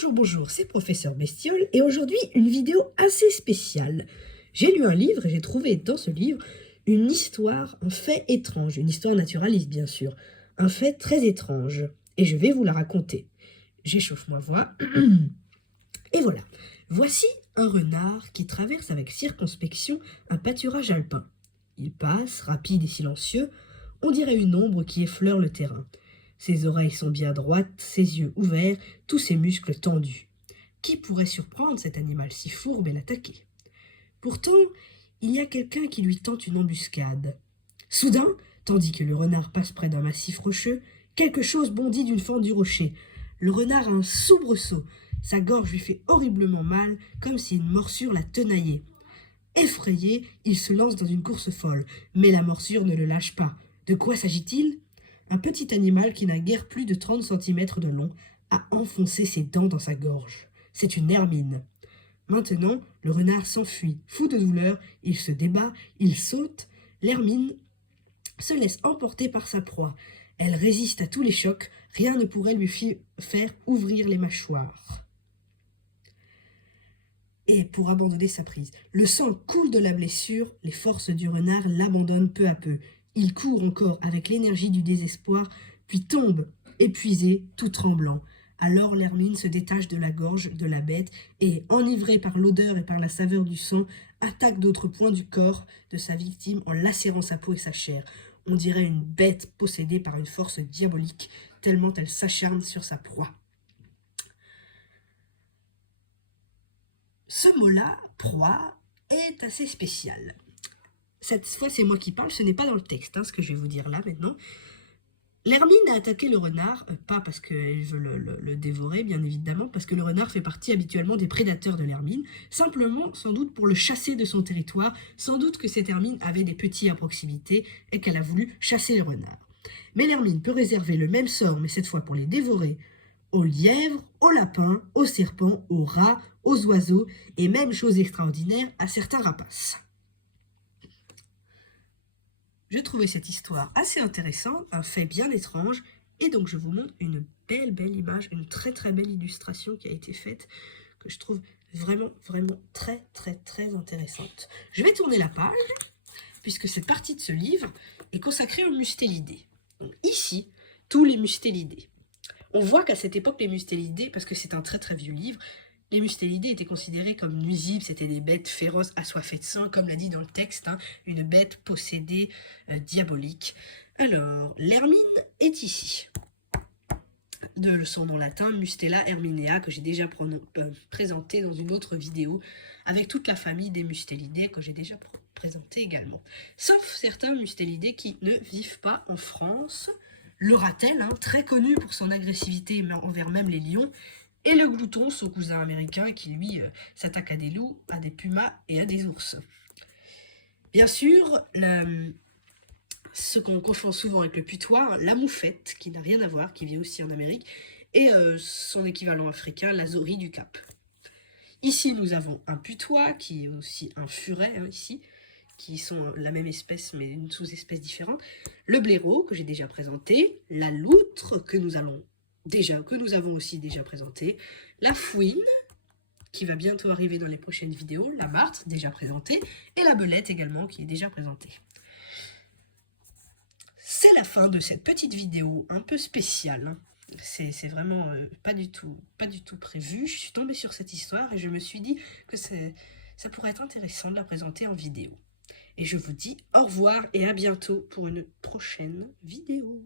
Bonjour, bonjour, c'est Professeur Bestiole et aujourd'hui une vidéo assez spéciale. J'ai lu un livre et j'ai trouvé dans ce livre une histoire, un fait étrange, une histoire naturaliste bien sûr, un fait très étrange et je vais vous la raconter. J'échauffe ma voix et voilà. Voici un renard qui traverse avec circonspection un pâturage alpin. Il passe, rapide et silencieux, on dirait une ombre qui effleure le terrain. Ses oreilles sont bien droites, ses yeux ouverts, tous ses muscles tendus. Qui pourrait surprendre cet animal si fourbe et l'attaquer? Pourtant, il y a quelqu'un qui lui tente une embuscade. Soudain, tandis que le renard passe près d'un massif rocheux, quelque chose bondit d'une fente du rocher. Le renard a un soubresaut. Sa gorge lui fait horriblement mal, comme si une morsure la tenaillait. Effrayé, il se lance dans une course folle, mais la morsure ne le lâche pas. De quoi s'agit-il? Un petit animal qui n'a guère plus de 30 centimètres de long a enfoncé ses dents dans sa gorge. C'est une hermine. Maintenant, le renard s'enfuit. Fou de douleur, il se débat, il saute. L'hermine se laisse emporter par sa proie. Elle résiste à tous les chocs, rien ne pourrait lui faire ouvrir les mâchoires. Et pour abandonner sa prise, le sang coule de la blessure, les forces du renard l'abandonnent peu à peu. Il court encore avec l'énergie du désespoir, puis tombe, épuisé, tout tremblant. Alors l'hermine se détache de la gorge de la bête et, enivrée par l'odeur et par la saveur du sang, attaque d'autres points du corps de sa victime en lacérant sa peau et sa chair. On dirait une bête possédée par une force diabolique, tellement elle s'acharne sur sa proie. Ce mot-là, proie, est assez spécial. Cette fois, c'est moi qui parle, ce n'est pas dans le texte, ce que je vais vous dire là maintenant. L'hermine a attaqué le renard, pas parce qu'elle veut le dévorer, bien évidemment, parce que le renard fait partie habituellement des prédateurs de l'hermine, simplement, sans doute, pour le chasser de son territoire, sans doute que cette hermine avait des petits à proximité et qu'elle a voulu chasser le renard. Mais l'hermine peut réserver le même sort, mais cette fois pour les dévorer, aux lièvres, aux lapins, aux serpents, aux rats, aux oiseaux, et même, chose extraordinaire, à certains rapaces. Je trouvais cette histoire assez intéressante, un fait bien étrange, et donc je vous montre une belle image, une très belle illustration qui a été faite, que je trouve vraiment très intéressante. Je vais tourner la page, puisque cette partie de ce livre est consacrée aux mustélidés. Donc ici, tous les mustélidés. On voit qu'à cette époque, les mustélidés, parce que c'est un très vieux livre, les mustélidés étaient considérés comme nuisibles, c'était des bêtes féroces assoiffées de sang, comme l'a dit dans le texte, une bête possédée, diabolique. Alors, l'hermine est ici. De son nom latin, Mustela herminea, que j'ai déjà présenté dans une autre vidéo, avec toute la famille des mustélidés, que j'ai déjà présenté également. Sauf certains mustélidés qui ne vivent pas en France. Le ratel, très connu pour son agressivité envers même les lions, et le glouton, son cousin américain, qui lui s'attaque à des loups, à des pumas et à des ours. Bien sûr, ce qu'on confond souvent avec le putois, la moufette, qui n'a rien à voir, qui vit aussi en Amérique, et son équivalent africain, la zorie du Cap. Ici, nous avons un putois, qui est aussi un furet, ici, qui sont la même espèce, mais une sous-espèce différente. Le blaireau, que j'ai déjà présenté, la loutre, que nous avons aussi déjà présenté, la fouine, qui va bientôt arriver dans les prochaines vidéos, la martre, déjà présentée, et la belette également, qui est déjà présentée. C'est la fin de cette petite vidéo un peu spéciale. C'est vraiment pas du tout prévu. Je suis tombée sur cette histoire et je me suis dit que ça pourrait être intéressant de la présenter en vidéo. Et je vous dis au revoir et à bientôt pour une prochaine vidéo.